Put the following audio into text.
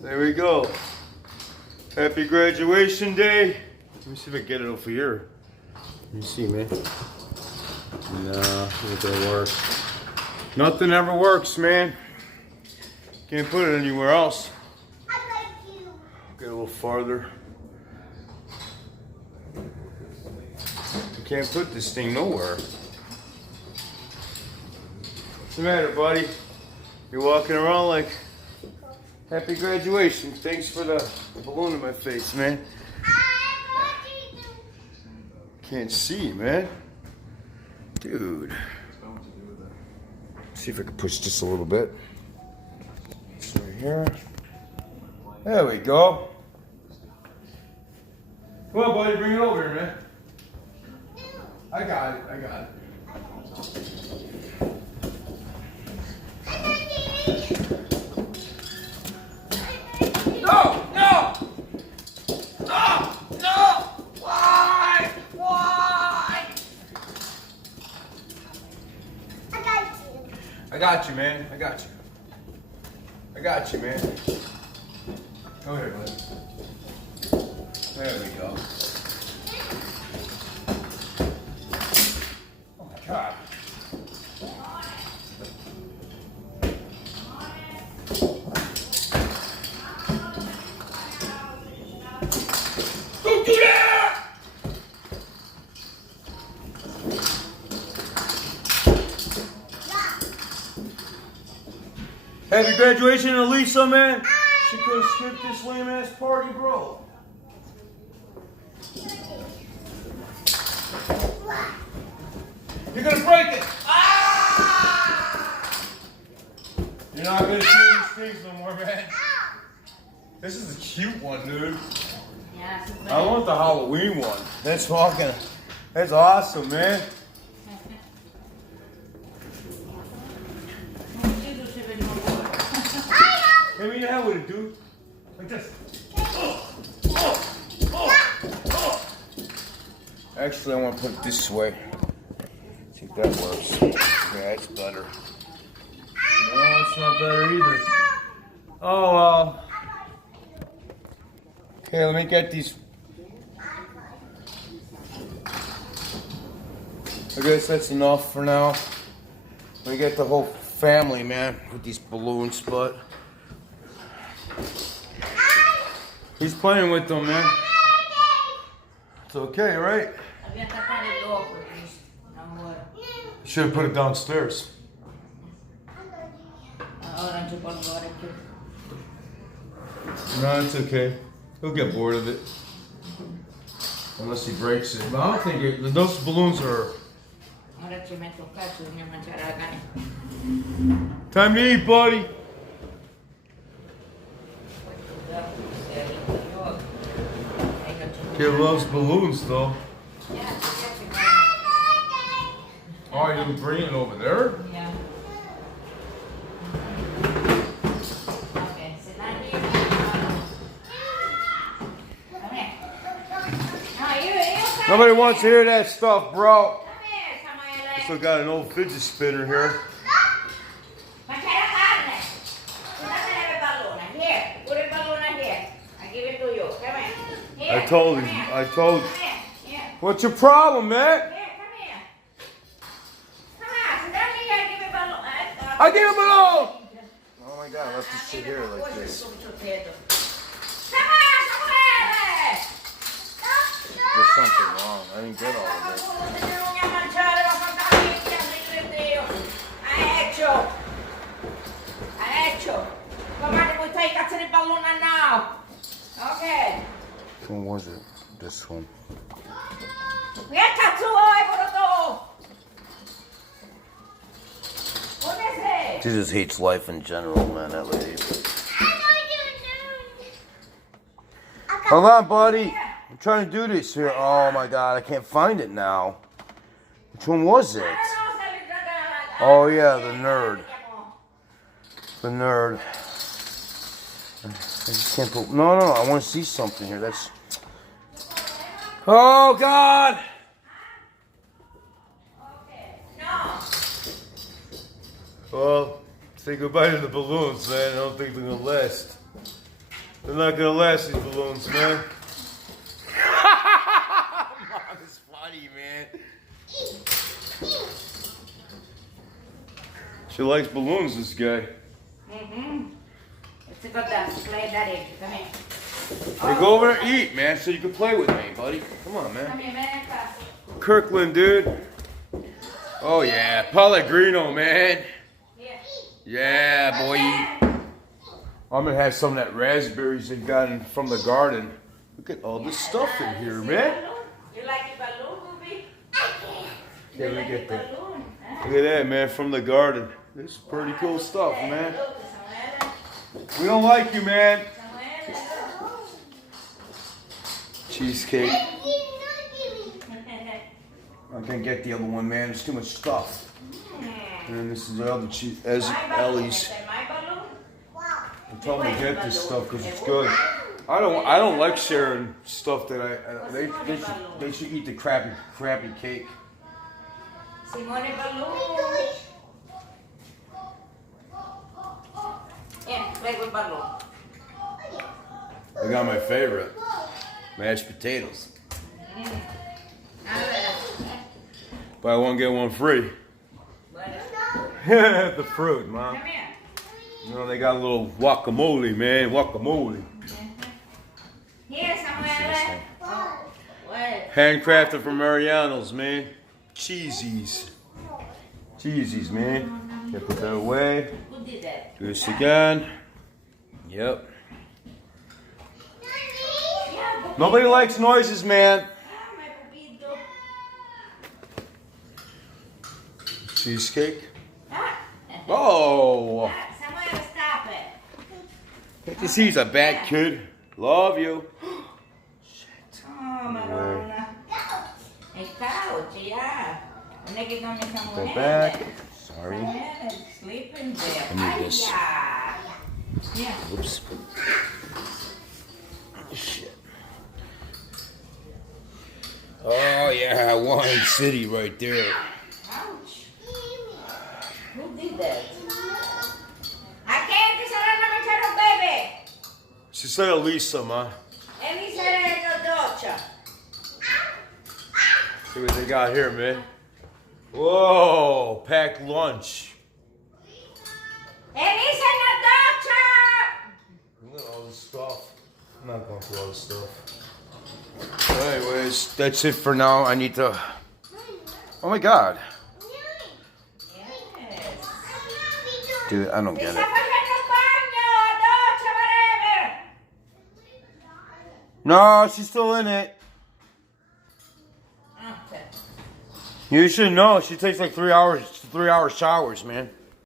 There we go. Happy graduation day. Let me see if I can get it over here. Let me see, man. No, it don't work. Nothing ever works, man. Can't put it anywhere else. I like you. Get a little farther. You can't put this thing nowhere. What's the matter, buddy? You're walking around like happy graduation. Thanks for the balloon in my face, man. Can't see, man. Dude. See if I can push just a little bit. It's right here. There we go. Come on, buddy, bring it over here, man. I got it. No! Why? I got you, man. I got you, man. Go here, buddy. There we go. Oh my God. Don't do that! Happy graduation, Elisa, man. She could have skipped this lame ass party, bro. You're gonna break it. Ah! You're not gonna see these things no more, man. This is a cute one, dude. Yeah, I want the Halloween one. That's awesome, man. Hit me in the head with it, dude. Like this. Actually, I want to put it this way. See if that works. Yeah, it's better. No, it's not better either. Oh, well. Okay, let me get these. I guess that's enough for now. Let me get the whole family, man, with these balloons, but he's playing with them, man. It's okay, right? Should have put it downstairs. No, it's okay. He'll get bored of it. Unless he breaks it. But I don't think those balloons are... Time to eat, buddy. Kid loves balloons, though. Oh, you bring it over there? Yeah. Nobody wants to hear that stuff, bro. Still got an old fidget spinner here. I told him. What's your problem, man? I gave him a balloon! Oh my God, let's just sit here like this. There's something wrong. I didn't get all of it. Which one was it? This one. She just hates life in general, man, that lady. Hold on, buddy. I'm trying to do this here. Oh my God, I can't find it now. Which one was it? Oh yeah, the nerd. The nerd. I just can't put... No, I want to see something here. That's... Oh God! Well, say goodbye to the balloons, man. I don't think they're gonna last. They're not gonna last, these balloons, man. Mom is funny, man. She likes balloons, this guy. Let's go down. Play daddy. Come here. Hey, go over there and eat, man, so you can play with me, buddy. Come on, Come man. here, ven acá. Kirkland, dude. Oh, yeah. Pellegrino, man. Here. Yeah, boy. I'm gonna have some of that raspberries they got in from the garden. Look at all this stuff in here, man. You like a balloon, Booby? Yeah, You look like at a that. balloon? Huh? Look at that, man, from the garden. This is pretty cool stuff, man. Look, Samuela. We don't like you, man. Samuela, look. Cheesecake. I can't get the other one, man. There's too much stuff. And this is the other Ellie's. My balloon? I'm telling them to get this stuff because it's good. I don't like sharing stuff that they should eat the crappy cake. Simone balloon. Yeah, play with balloon. I got my favorite, mashed potatoes. Buy one get one free. The fruit, Mom. Come here. You know they got a little guacamole, man. Guacamole. Here, Samuela. What? Handcrafted from Mariano's, man. Cheesies. Cheesies, man. Gotta put that away. Who did that? Do this again. Yep. Yeah, Booby. Nobody likes noises, man. Ah, my pupito. Cheesecake. Ah. Oh. Samuela, stop it. Can't you see he's a bad kid? Love you. Oh, Marona. El couch, yeah. ¿Dónde quedó mi Go Samuela? back. Sorry. Samuela is sleeping there. I need this. Ay, ya. Yeah. Oops. Shit. Oh yeah, Wine City right there. Ouch. Who did that? I can't cerrar la mechero, baby. She said Elisa, ma. Elisa era the doccia. See what they got here, man. Whoa, packed lunch. Elisa la doccia. Look at all this stuff. I'm not going through all this stuff. Anyways, that's it for now. I need to. Oh my God. Yes. Dude, I don't get Está it. facendo il bagno, doccia, whatever. No, she's still in it. Okay. You should know. She takes like 3 hour showers, man.